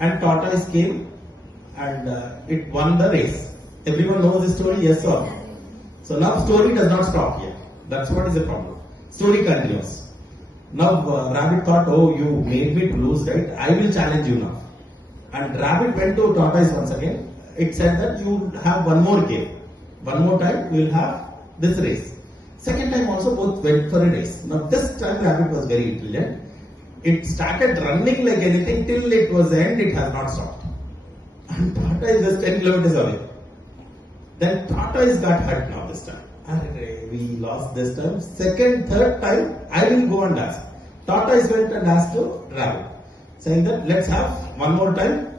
and tortoise came and it won the race. Everyone knows the story, yes or no? So now story does not stop here. That's what is the problem. Story continues. Now rabbit thought, oh, you made me to lose, right? I will challenge you now. And rabbit went to tortoise once again. It said that you have one more game. One more time you will have this race. Second time also both went for a race. Now this time rabbit was very intelligent. It started running like anything till it was the end. It has not stopped. And tortoise is just 10 kilometers away. Then tortoise got hurt now this time. We lost this time. Second, third time, I will go and ask. Tortoise went and asked to rabbit, saying that let's have one more time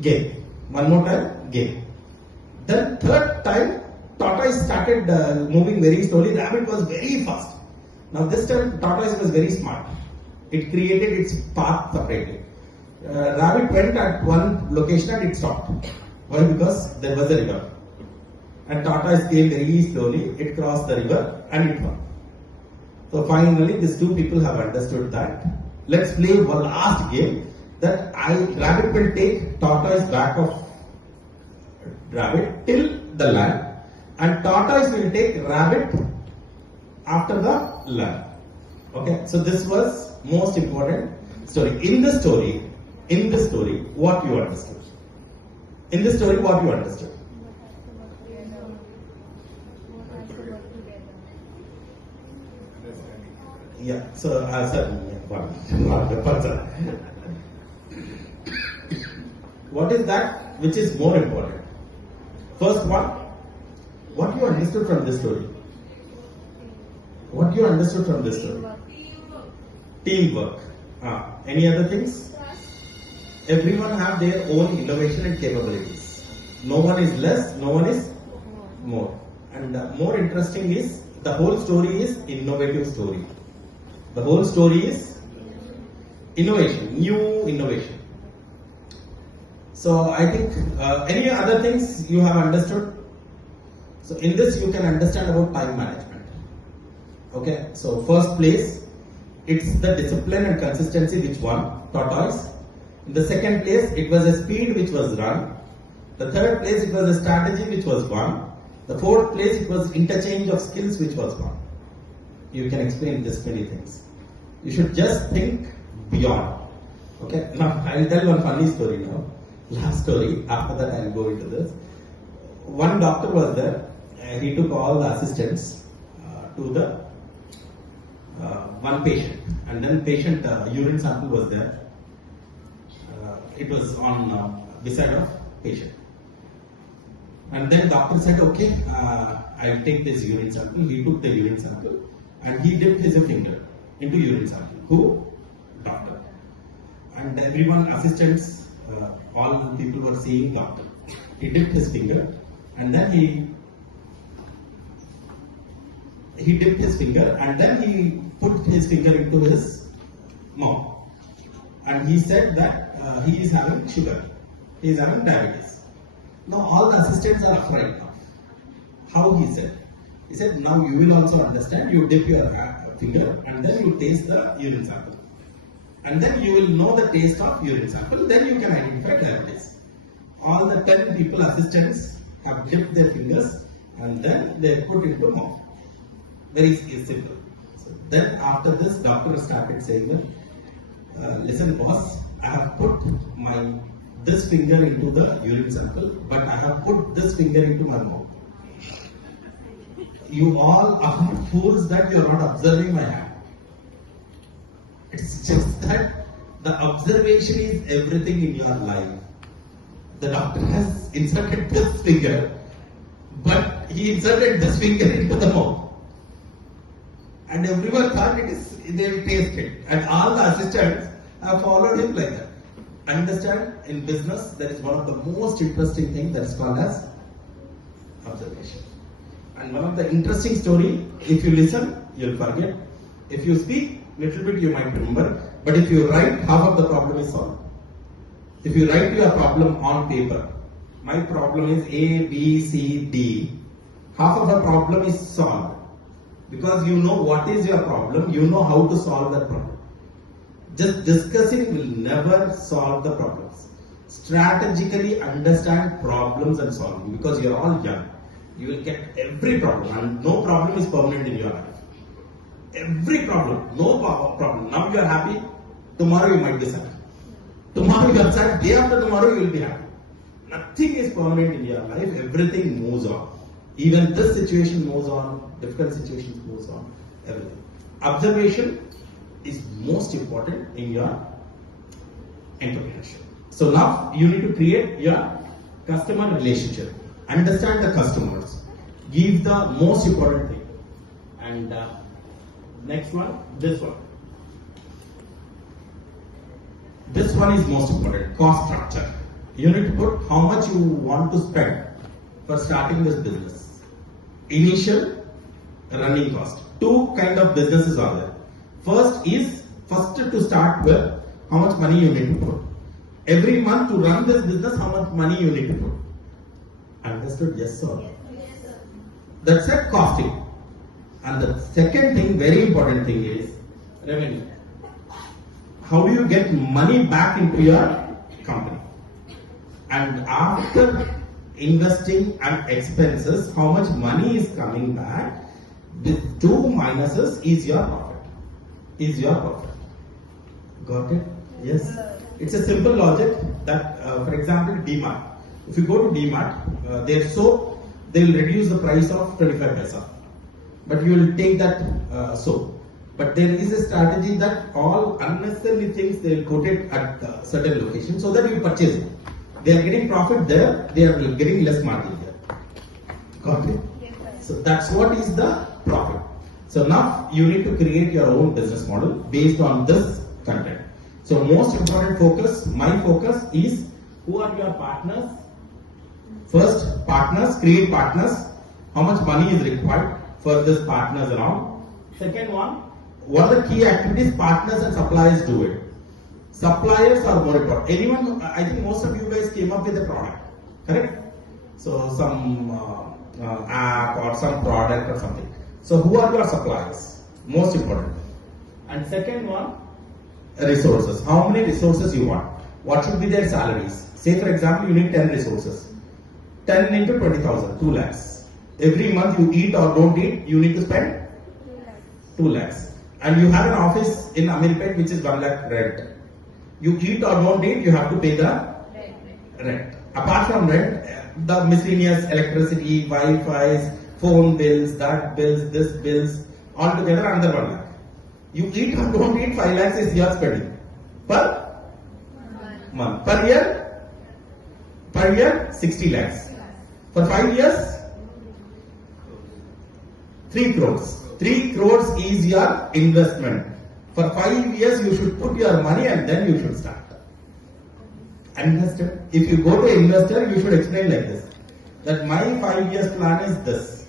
game. One more time game. Then third time, tortoise started moving very slowly. Rabbit was very fast. Now this time, tortoise was very smart. It created its path separately. Rabbit went at one location and it stopped. Why? Because there was a river. And tortoise came very slowly, it crossed the river and it won. So finally these two people have understood that. Let's play one last game that rabbit will take tortoise back of rabbit till the land and tortoise will take rabbit after the land. Okay, so this was most important story. In the story, what you understood? In the story, what you understood? Yeah, so what is that which is more important? First one, what you understood from this story? What you understood from this story? Teamwork. Any other things? Everyone have their own innovation and capabilities. No one is less, no one is more. And more interesting is, the whole story is innovative story. The whole story is innovation, new innovation. So I think any other things you have understood? So in this you can understand about time management. Okay, so first place, it's the discipline and consistency which won, tortoise. In the second place, it was a speed which was run. The third place, it was a strategy which was won. The fourth place, it was interchange of skills which was won. You can explain this many things. You should just think beyond. Okay, now I will tell one funny story now. Last story, after that I will go into this. One doctor was there, he took all the assistants to the one patient, and then patient urine sample was there. It was on beside of patient. And then doctor said, okay, I'll take this urine sample. He took the urine sample and he dipped his finger into urine sample. Who? Doctor. And everyone, assistants, all the people were seeing doctor. He dipped his finger and then he dipped his finger and then he put his finger into his mouth. And he said that he is having sugar. He is having diabetes. Now all the assistants are afraid now. How he said? He said, now you will also understand, you dip your finger and then you taste the urine sample. And then you will know the taste of urine sample, then you can identify diabetes. All the 10 people, assistants, have dipped their fingers and then they put into mouth. Very simple. So then after this, doctor started saying, listen boss, I have put this finger into the urine sample, but I have put this finger into my mouth. You all are fools that you are not observing my hand. It's just that the observation is everything in your life. The doctor has inserted this finger, but he inserted this finger into the mouth. And everyone thought they will taste it. And all the assistants have followed him like that. Understand, in business, there is one of the most interesting things that is called as observation. And one of the interesting story, if you listen, you'll forget. If you speak, little bit you might remember. But if you write, half of the problem is solved. If you write your problem on paper, my problem is A, B, C, D. Half of the problem is solved. Because you know what is your problem, you know how to solve that problem. Just discussing will never solve the problems. Strategically understand problems and solve them, because you're all young. You will get every problem, and no problem is permanent in your life. Every problem, no problem. Now you are happy, tomorrow you might be sad. Tomorrow you are sad, day after tomorrow you will be happy. Nothing is permanent in your life, everything moves on. Even this situation moves on, difficult situations moves on, everything. Observation is most important in your entrepreneurship. So now you need to create your customer relationship. Understand the customers. Give the most important thing. And next one, this one. This one is most important, cost structure. You need to put how much you want to spend for starting this business. Initial, running cost. Two kind of businesses are there. First to start with, how much money you need to put. Every month to run this business, how much money you need to put. Understood? Yes, sir. Yes, sir. That's a costing. And the second thing, very important thing, is revenue. How do you get money back into your company? And after investing and expenses, how much money is coming back? The two minuses is your profit. Is your profit. Got it? Yes. It's a simple logic that, for example, DMart. If you go to DMart, they will reduce the price of 25 paisa. But you will take that soap. But there is a strategy that all unnecessary things they will put it at certain location so that you purchase it. They are getting profit there, they are getting less margin there. Got it? So that's what is the profit. So now you need to create your own business model based on this content. So most important focus, my focus is who are your partners. First, partners, create partners. How much money is required for this partners around. Second one, what are the key activities partners and suppliers do it. Suppliers are more important. Anyone, I think most of you guys came up with a product, correct? So some app or some product or something. So who are your suppliers? Most important. And second one, resources. How many resources you want? What should be their salaries? Say for example, you need 10 resources. 10 into 20,000, 2 lakhs. Every month you eat or don't eat, you need to spend 2 lakhs. And you have an office in Amirpet which is 1 lakh rent. You eat or don't eat, you have to pay the rent. Apart from rent, the miscellaneous electricity, Wi-Fi, phone bills, that bills, this bills, all together under 1 lakh. You eat or don't eat, 5 lakhs is your spending per month. Per year 60 lakhs. For 5 years, 3 crores. 3 crores is your investment. For 5 years, you should put your money and then you should start. Investor. If you go to investor, you should explain like this. That my 5 years plan is this.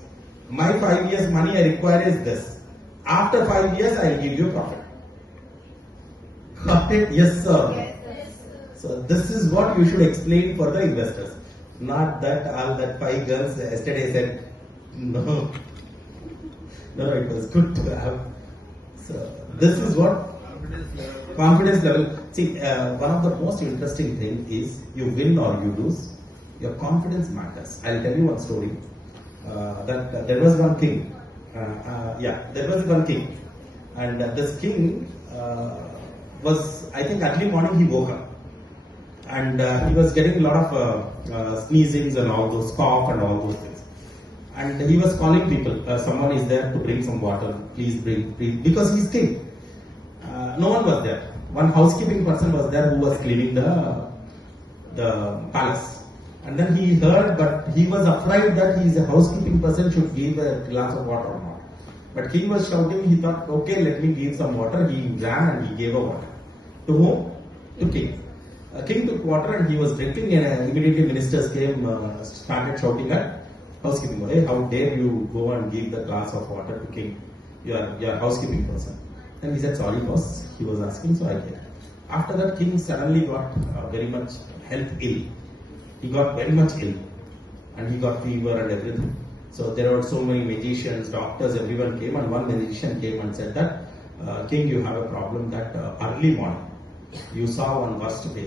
My 5 years money I require is this. After 5 years, I will give you profit. Got it? Yes, sir. Yes, sir. So this is what you should explain for the investors. Not that all that 5 girls yesterday said, no. No, it was good to have. So this is what confidence level. See, one of the most interesting thing is you win or you lose, your confidence matters. I'll tell you one story. That there was one king. There was one king, and this king was, I think, early morning he woke up, and he was getting a lot of sneezings and all those cough and all those things. And he was calling people. Someone is there to bring some water. Please bring, because he's king. No one was there. One housekeeping person was there who was cleaning the palace. And then he heard, but he was afraid that he is a housekeeping person should give a glass of water or not. But king was shouting. He thought, okay, let me give some water. He ran and he gave a water. To whom? To king. King took water and he was drinking, and immediately ministers came, started shouting at housekeeping. Hey, how dare you go and give the glass of water to king? You are a housekeeping person. And he said, sorry boss, he was asking, so I came. After that, king suddenly got very much health ill. He got very much ill. And he got fever and everything. So there were so many magicians, doctors, everyone came, and one magician came and said that King, you have a problem that early morning you saw one worst face.